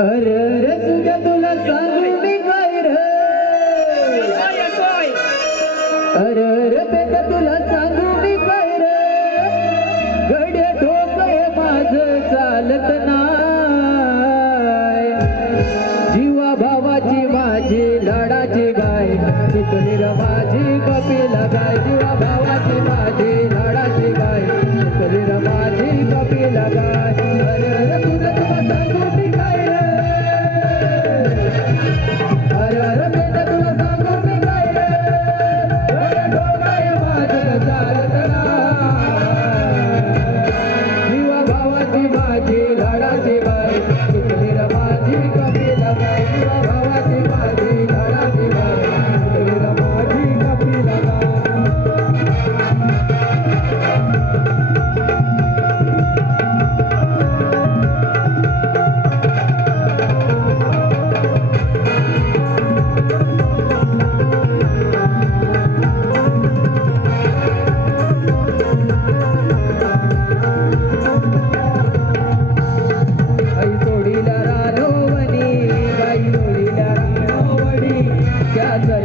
अरे रे तुला सांगू मी काय रे? तुला सांगू मी काय रे? गड्या डोकं हे माझं चालत नाय जीवा भावाची माझी लाडाची गाय. चितली र माझी कपिला गाय. जीवा भावाची माझी लाडाची गाय. चितली र माझी कपिला गाय.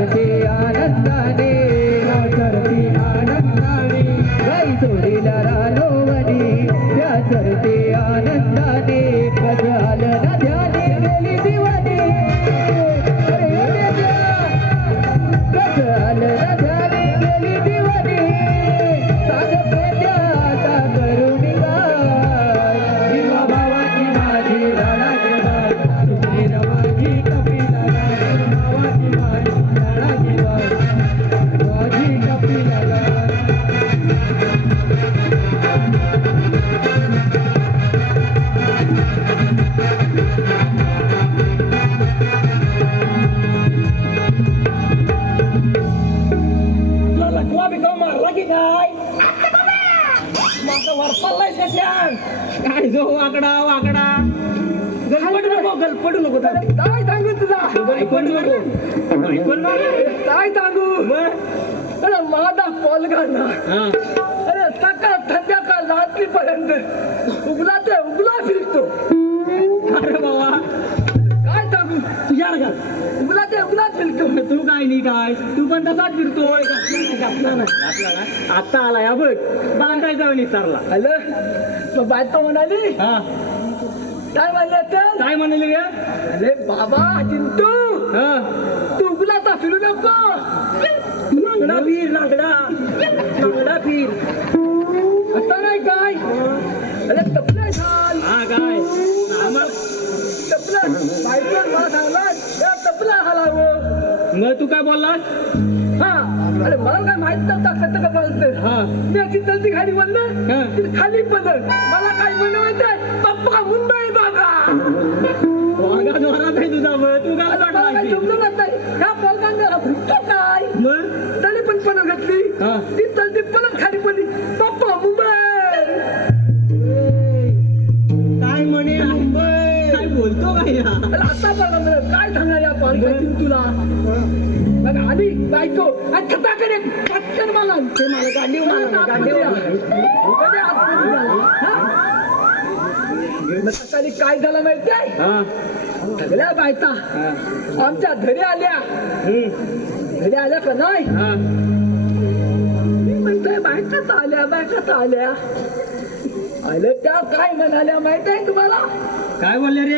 त्या चरते आनंदाने त्या चरते आनंदाने. बाई सोडीला राधवणी त्या चरते आनंदाने. कजाल नद्याने गेली दिवाणी अरे माझा वरपालाय काय जो वाकडा वाकडा. गलपडू नको गलपडू नको काय सांगू तुला ऐकून नको ऐकून काय सांगू अरे माझा कॉल ना अरे सकाळ संध्याकाळ रात्रीपर्यंत उगला ते उगला फिर तसाच फिरतोय घातला नाही आता आला या बघ. बांधायचा विचारला. मग बायको म्हणाली काय म्हणले काय म्हणाले अरे बाबा चिंटू तू उगला तर फिरू नको. नागडा फिर नागडा. नागडा फिर. आता नाही काय? अरे तपले झाल. हा काय? तपला. बायकोन मला सांगला तपला हलावं. मग तू काय बोललास? हा अरे मला काय माहीत नव्हतं कसं का बोलत मी अशी चलती खाली म्हणलं तिथे खाली पडलं. मला काय म्हणलं माहितीये पप्पा मुंबई बाबा वागा जोरात आहे तुझा तू काय काय समजून नाही ह्या पोलकांना फुटतो काय तरी पण पणत घातली. ती चलती पणत खाली पडली. पप्पा मुंबई आता काय सांगणार या तुला? आली बायको. आणि खताकडे पटकन मला. ते मला गाडी सकाळी काय झालं माहितीये? सगळ्या बायका आमच्या घरी आल्या. घरी आल्या का नाही? मी म्हणतोय बायकाच आल्या बायकाच आल्या. आल्या त्या काय म्हणाल्या माहीत आहे तुम्हाला? काय बोलले रे?